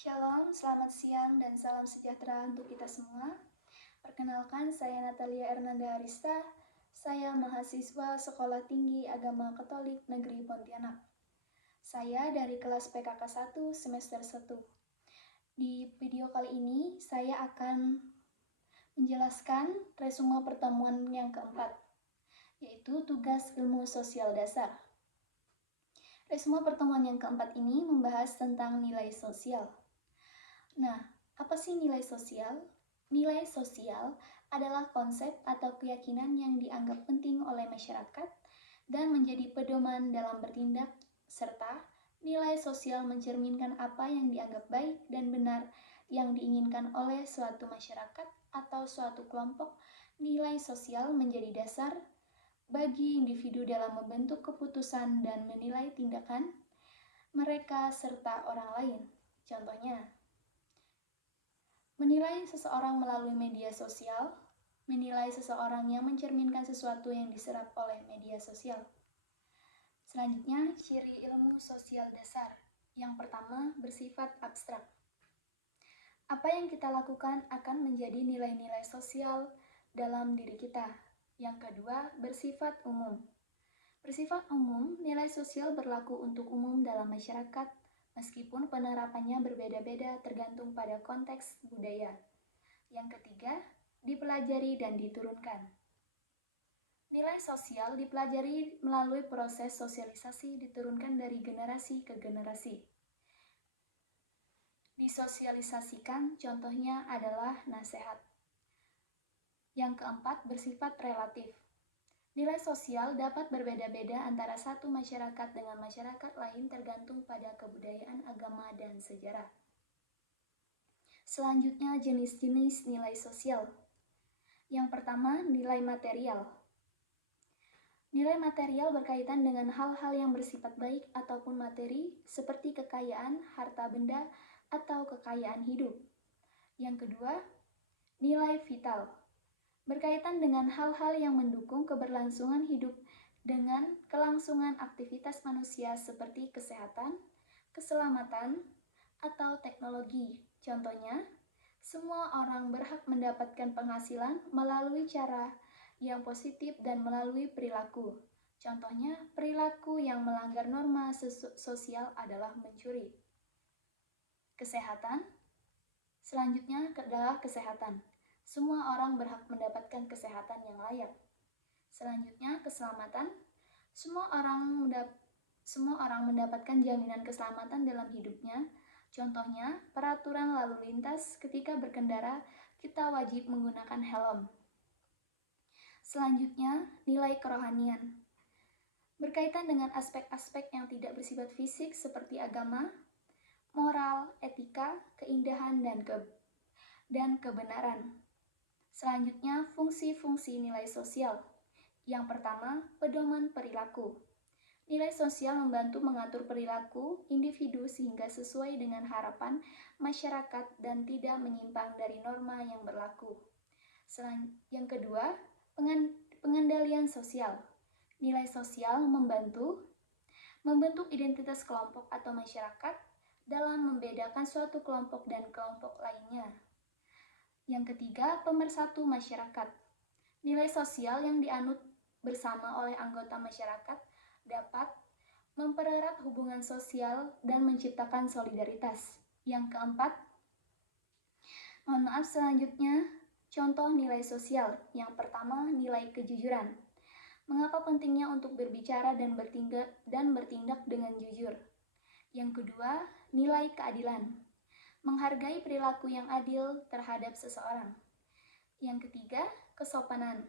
Shalom, selamat siang dan salam sejahtera untuk kita semua. Perkenalkan, saya Natalia Ernanda Arista. Saya mahasiswa Sekolah Tinggi Agama Katolik Negeri Pontianak. Saya dari kelas PKK 1 semester 1. Di video kali ini, saya akan menjelaskan resume pertemuan yang keempat, yaitu tugas ilmu sosial dasar. Resume pertemuan yang keempat ini membahas tentang nilai sosial. Nah, apa sih nilai sosial? Nilai sosial adalah konsep atau keyakinan yang dianggap penting oleh masyarakat dan menjadi pedoman dalam bertindak, serta nilai sosial mencerminkan apa yang dianggap baik dan benar yang diinginkan oleh suatu masyarakat atau suatu kelompok. Nilai sosial menjadi dasar bagi individu dalam membentuk keputusan dan menilai tindakan mereka serta orang lain. Contohnya, menilai seseorang melalui media sosial, menilai seseorang yang mencerminkan sesuatu yang diserap oleh media sosial. Selanjutnya, ciri ilmu sosial dasar. Yang pertama, bersifat abstrak. Apa yang kita lakukan akan menjadi nilai-nilai sosial dalam diri kita. Yang kedua, bersifat umum. Bersifat umum, nilai sosial berlaku untuk umum dalam masyarakat, meskipun penerapannya berbeda-beda tergantung pada konteks budaya. Yang ketiga, dipelajari dan diturunkan. Nilai sosial dipelajari melalui proses sosialisasi diturunkan dari generasi ke generasi. Disosialisasikan contohnya adalah nasihat. Yang keempat, bersifat relatif. Nilai sosial dapat berbeda-beda antara satu masyarakat dengan masyarakat lain tergantung pada kebudayaan, agama, dan sejarah. Selanjutnya, jenis-jenis nilai sosial. Yang pertama, nilai material. Nilai material berkaitan dengan hal-hal yang bersifat baik ataupun materi, seperti kekayaan, harta benda, atau kekayaan hidup. Yang kedua, nilai vital. Berkaitan dengan hal-hal yang mendukung keberlangsungan hidup dengan kelangsungan aktivitas manusia seperti kesehatan, keselamatan, atau teknologi. Contohnya, semua orang berhak mendapatkan penghasilan melalui cara yang positif dan melalui perilaku. Contohnya, perilaku yang melanggar norma sosial adalah mencuri. Kesehatan. Selanjutnya adalah kesehatan. Semua orang berhak mendapatkan kesehatan yang layak. Selanjutnya, keselamatan. Semua orang mendapatkan jaminan keselamatan dalam hidupnya. Contohnya, peraturan lalu lintas ketika berkendara, kita wajib menggunakan helm. Selanjutnya, nilai kerohanian. Berkaitan dengan aspek-aspek yang tidak bersifat fisik seperti agama, moral, etika, keindahan, dan kebenaran. Selanjutnya, fungsi-fungsi nilai sosial. Yang pertama, pedoman perilaku. Nilai sosial membantu mengatur perilaku individu sehingga sesuai dengan harapan masyarakat dan tidak menyimpang dari norma yang berlaku. Yang kedua, pengendalian sosial. Nilai sosial membentuk identitas kelompok atau masyarakat dalam membedakan suatu kelompok dan kelompok lainnya. Yang ketiga, pemersatu masyarakat. Nilai sosial yang dianut bersama oleh anggota masyarakat dapat mempererat hubungan sosial dan menciptakan solidaritas. Yang keempat, selanjutnya, contoh nilai sosial. Yang pertama, nilai kejujuran. Mengapa pentingnya untuk berbicara dan bertindak dengan jujur? Yang kedua, nilai keadilan. Menghargai perilaku yang adil terhadap seseorang. Yang ketiga, kesopanan.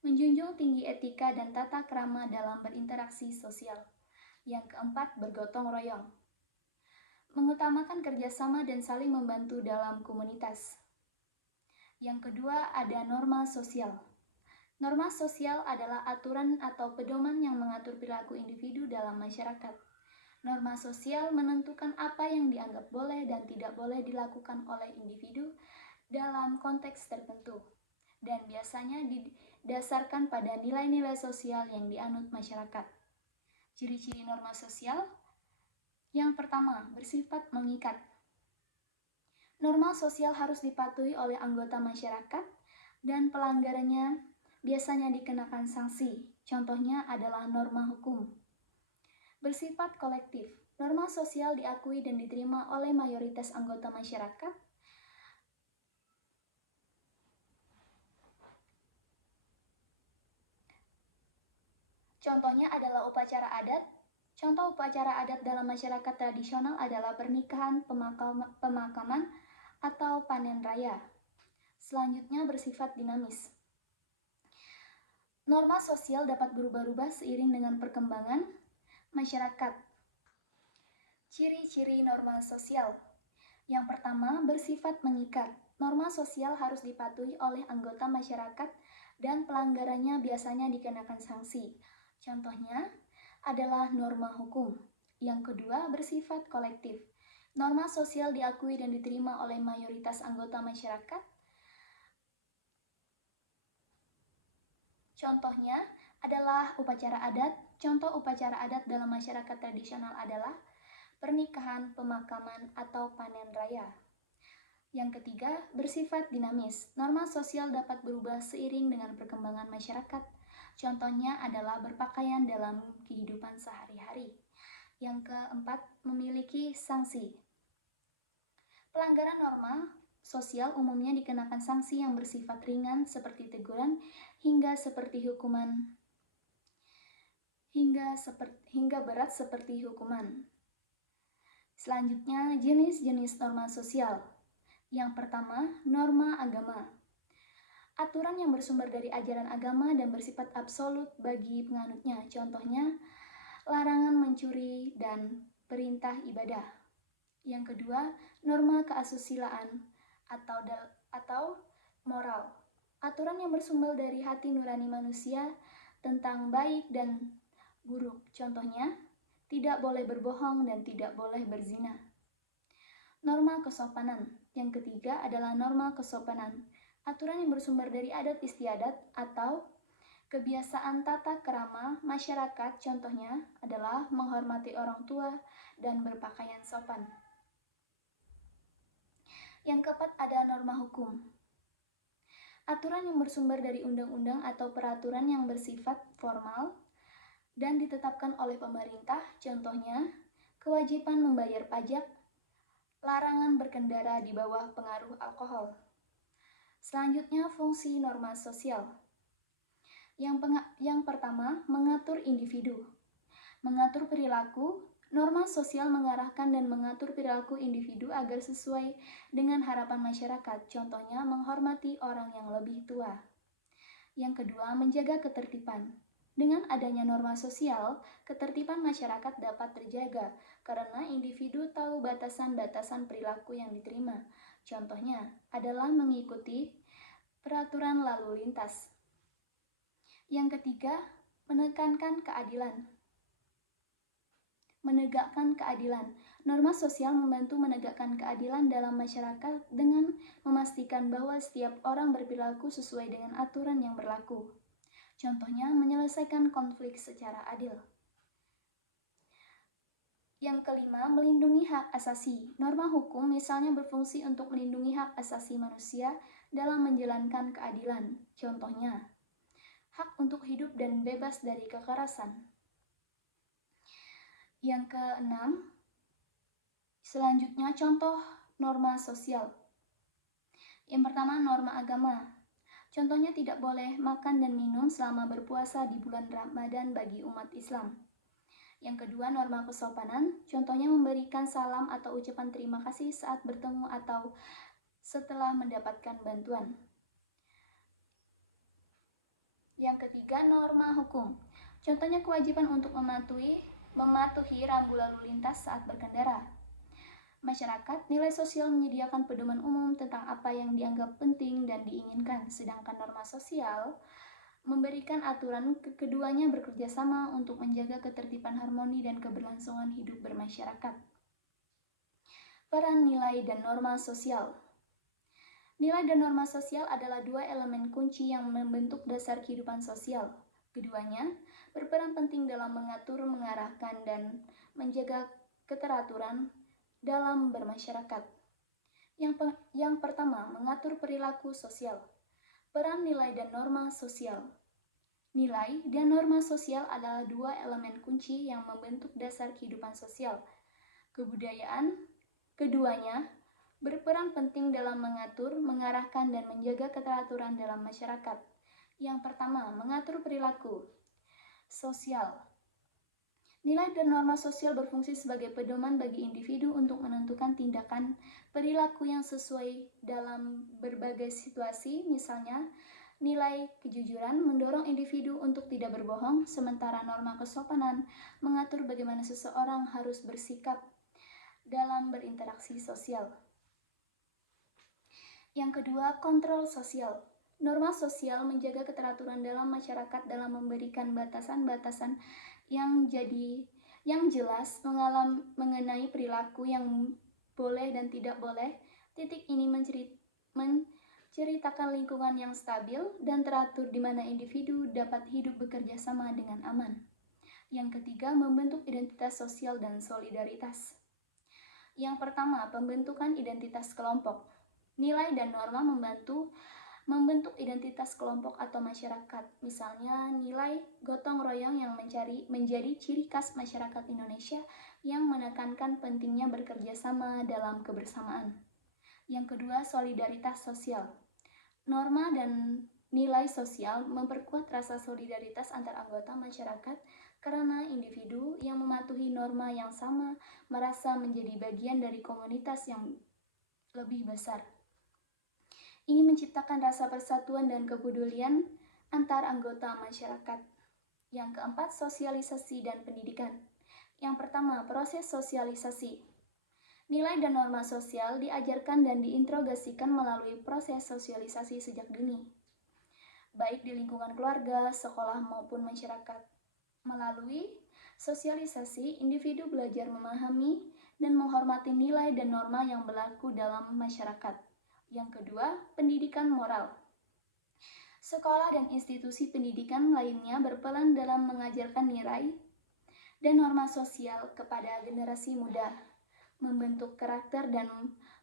Menjunjung tinggi etika dan tata krama dalam berinteraksi sosial. Yang keempat, bergotong royong. Mengutamakan kerjasama dan saling membantu dalam komunitas. Yang kedua, ada norma sosial. Norma sosial adalah aturan atau pedoman yang mengatur perilaku individu dalam masyarakat. Norma sosial menentukan apa yang dianggap boleh dan tidak boleh dilakukan oleh individu dalam konteks tertentu, dan biasanya didasarkan pada nilai-nilai sosial yang dianut masyarakat. Ciri-ciri norma sosial. Yang pertama, bersifat mengikat. Norma sosial harus dipatuhi oleh anggota masyarakat dan pelanggarannya biasanya dikenakan sanksi. Contohnya adalah norma hukum. Bersifat kolektif, norma sosial diakui dan diterima oleh mayoritas anggota masyarakat. Contohnya adalah upacara adat. Contoh upacara adat dalam masyarakat tradisional adalah pernikahan, pemakaman, atau panen raya. Selanjutnya bersifat dinamis. Norma sosial dapat berubah-ubah seiring dengan perkembangan masyarakat. Ciri-ciri norma sosial. Yang pertama, bersifat mengikat. Norma sosial harus dipatuhi oleh anggota masyarakat dan pelanggarannya biasanya dikenakan sanksi. Contohnya adalah norma hukum. Yang kedua, bersifat kolektif. Norma sosial diakui dan diterima oleh mayoritas anggota masyarakat. Contohnya adalah upacara adat. Contoh upacara adat dalam masyarakat tradisional adalah pernikahan, pemakaman, atau panen raya. Yang ketiga, bersifat dinamis. Norma sosial dapat berubah seiring dengan perkembangan masyarakat. Contohnya adalah berpakaian dalam kehidupan sehari-hari. Yang keempat, memiliki sanksi. Pelanggaran norma sosial umumnya dikenakan sanksi yang bersifat ringan seperti teguran hingga berat seperti hukuman. Selanjutnya, jenis-jenis norma sosial. Yang pertama, norma agama. Aturan yang bersumber dari ajaran agama dan bersifat absolut bagi penganutnya. Contohnya, larangan mencuri dan perintah ibadah. Yang kedua, norma keasusilaan atau moral. Aturan yang bersumber dari hati nurani manusia tentang baik dan buruk. Contohnya, tidak boleh berbohong dan tidak boleh berzina. Norma kesopanan. Yang ketiga adalah norma kesopanan. Aturan yang bersumber dari adat istiadat atau kebiasaan tata krama masyarakat. Contohnya adalah menghormati orang tua dan berpakaian sopan. Yang keempat ada norma hukum. Aturan yang bersumber dari undang-undang atau peraturan yang bersifat formal dan ditetapkan oleh pemerintah. Contohnya, kewajiban membayar pajak, larangan berkendara di bawah pengaruh alkohol. Selanjutnya, fungsi norma sosial. Yang pertama, mengatur individu. Mengatur perilaku. Norma sosial mengarahkan dan mengatur perilaku individu agar sesuai dengan harapan masyarakat. Contohnya, menghormati orang yang lebih tua. Yang kedua, menjaga ketertiban. Dengan adanya norma sosial, ketertiban masyarakat dapat terjaga karena individu tahu batasan-batasan perilaku yang diterima. Contohnya adalah mengikuti peraturan lalu lintas. Yang ketiga, menegakkan keadilan. Norma sosial membantu menegakkan keadilan dalam masyarakat dengan memastikan bahwa setiap orang berperilaku sesuai dengan aturan yang berlaku. Contohnya, menyelesaikan konflik secara adil. Yang kelima, melindungi hak asasi. Norma hukum misalnya berfungsi untuk melindungi hak asasi manusia dalam menjalankan keadilan. Contohnya, hak untuk hidup dan bebas dari kekerasan. Yang keenam, selanjutnya contoh norma sosial. Yang pertama, norma agama. Contohnya tidak boleh makan dan minum selama berpuasa di bulan Ramadan bagi umat Islam. Yang kedua, norma kesopanan. Contohnya memberikan salam atau ucapan terima kasih saat bertemu atau setelah mendapatkan bantuan. Yang ketiga, norma hukum. Contohnya kewajiban untuk mematuhi rambu lalu lintas saat berkendara. Masyarakat, nilai sosial menyediakan pedoman umum tentang apa yang dianggap penting dan diinginkan, sedangkan norma sosial memberikan aturan keduanya bekerja sama untuk menjaga ketertiban harmoni dan keberlangsungan hidup bermasyarakat. Peran nilai dan norma sosial. Nilai dan norma sosial adalah dua elemen kunci yang membentuk dasar kehidupan sosial. Keduanya berperan penting dalam mengatur, mengarahkan, dan menjaga keteraturan dalam bermasyarakat. Yang pertama, mengatur perilaku sosial. Peran nilai dan norma sosial. Nilai dan norma sosial adalah dua elemen kunci yang membentuk dasar kehidupan sosial. Kebudayaan, keduanya, berperan penting dalam mengatur, mengarahkan, dan menjaga keteraturan dalam masyarakat. Yang pertama, mengatur perilaku sosial. Nilai dan norma sosial berfungsi sebagai pedoman bagi individu untuk menentukan tindakan perilaku yang sesuai dalam berbagai situasi. Misalnya, nilai kejujuran mendorong individu untuk tidak berbohong, sementara norma kesopanan mengatur bagaimana seseorang harus bersikap dalam berinteraksi sosial. Yang kedua, kontrol sosial. Norma sosial menjaga keteraturan dalam masyarakat dalam memberikan batasan-batasan yang jelas mengenai perilaku yang boleh dan tidak boleh. Titik ini menceritakan lingkungan yang stabil dan teratur di mana individu dapat hidup bekerja sama dengan aman. Yang ketiga, membentuk identitas sosial dan solidaritas. Yang pertama, pembentukan identitas kelompok. Nilai dan norma membentuk identitas kelompok atau masyarakat. Misalnya, nilai gotong royong yang menjadi ciri khas masyarakat Indonesia yang menekankan pentingnya bekerja sama dalam kebersamaan. Yang kedua, solidaritas sosial. Norma dan nilai sosial memperkuat rasa solidaritas antar anggota masyarakat karena individu yang mematuhi norma yang sama merasa menjadi bagian dari komunitas yang lebih besar. Ini menciptakan rasa persatuan dan kepedulian antar anggota masyarakat. Yang keempat, sosialisasi dan pendidikan. Yang pertama, proses sosialisasi. Nilai dan norma sosial diajarkan dan diintrogasikan melalui proses sosialisasi sejak dini, baik di lingkungan keluarga, sekolah, maupun masyarakat. Melalui sosialisasi, individu belajar memahami dan menghormati nilai dan norma yang berlaku dalam masyarakat. Yang kedua, pendidikan moral. Sekolah dan institusi pendidikan lainnya berperan dalam mengajarkan nilai dan norma sosial kepada generasi muda, membentuk karakter dan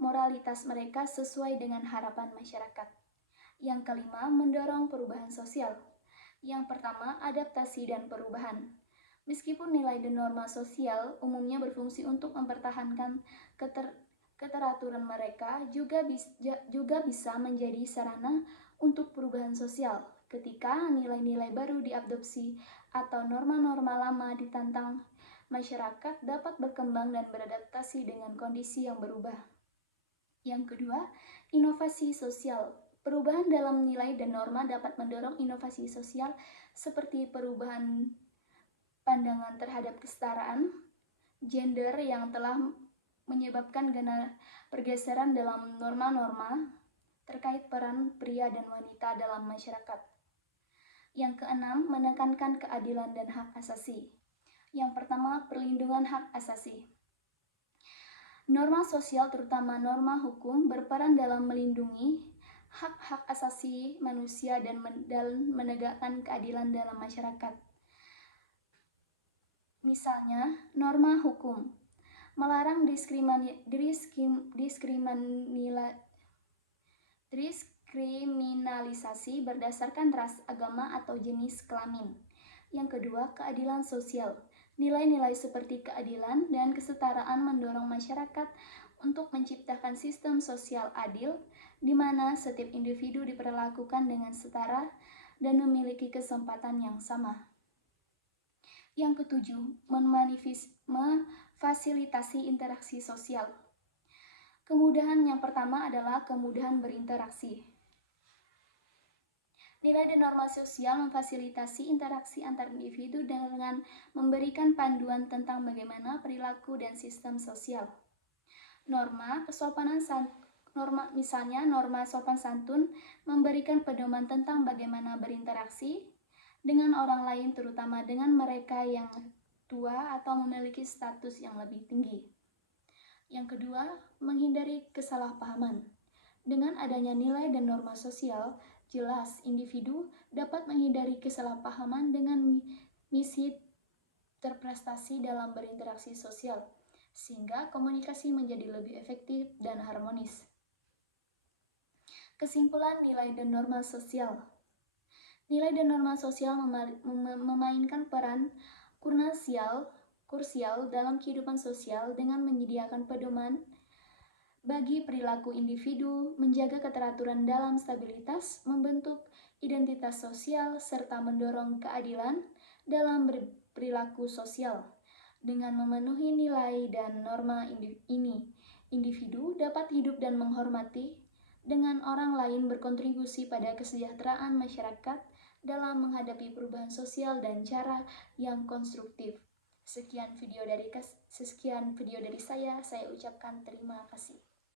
moralitas mereka sesuai dengan harapan masyarakat. Yang kelima, mendorong perubahan sosial. Yang pertama, adaptasi dan perubahan. Meskipun nilai dan norma sosial umumnya berfungsi untuk mempertahankan keteraturan mereka, juga bisa menjadi sarana untuk perubahan sosial. Ketika nilai-nilai baru diadopsi atau norma-norma lama ditantang, masyarakat dapat berkembang dan beradaptasi dengan kondisi yang berubah. Yang kedua, inovasi sosial. Perubahan dalam nilai dan norma dapat mendorong inovasi sosial seperti perubahan pandangan terhadap kesetaraan gender yang telah menyebabkan pergeseran dalam norma-norma terkait peran pria dan wanita dalam masyarakat. Yang keenam, menekankan keadilan dan hak asasi. Yang pertama, perlindungan hak asasi. Norma sosial, terutama norma hukum, berperan dalam melindungi hak-hak asasi manusia dan menegakkan keadilan dalam masyarakat. Misalnya, norma hukum melarang diskriminalisasi berdasarkan ras, agama, atau jenis kelamin. Yang kedua, keadilan sosial. Nilai-nilai seperti keadilan dan kesetaraan mendorong masyarakat untuk menciptakan sistem sosial adil di mana setiap individu diperlakukan dengan setara dan memiliki kesempatan yang sama. Yang ketujuh, memfasilitasi interaksi sosial. Kemudahan yang pertama adalah kemudahan berinteraksi. Nilai dan norma sosial memfasilitasi interaksi antar individu dengan memberikan panduan tentang bagaimana perilaku dan sistem sosial. Misalnya norma sopan santun memberikan pedoman tentang bagaimana berinteraksi dengan orang lain, terutama dengan mereka yang tua atau memiliki status yang lebih tinggi. Yang kedua, menghindari kesalahpahaman. Dengan adanya nilai dan norma sosial, jelas individu dapat menghindari kesalahpahaman dengan misi terprestasi dalam berinteraksi sosial, sehingga komunikasi menjadi lebih efektif dan harmonis. Kesimpulan nilai dan norma sosial. Nilai dan norma sosial memainkan peran krusial dalam kehidupan sosial dengan menyediakan pedoman bagi perilaku individu, menjaga keteraturan dalam stabilitas, membentuk identitas sosial, serta mendorong keadilan dalam berperilaku sosial. Dengan memenuhi nilai dan norma ini, individu dapat hidup dan menghormati dengan orang lain, berkontribusi pada kesejahteraan masyarakat dalam menghadapi perubahan sosial dan cara yang konstruktif. Sekian video dari saya ucapkan terima kasih.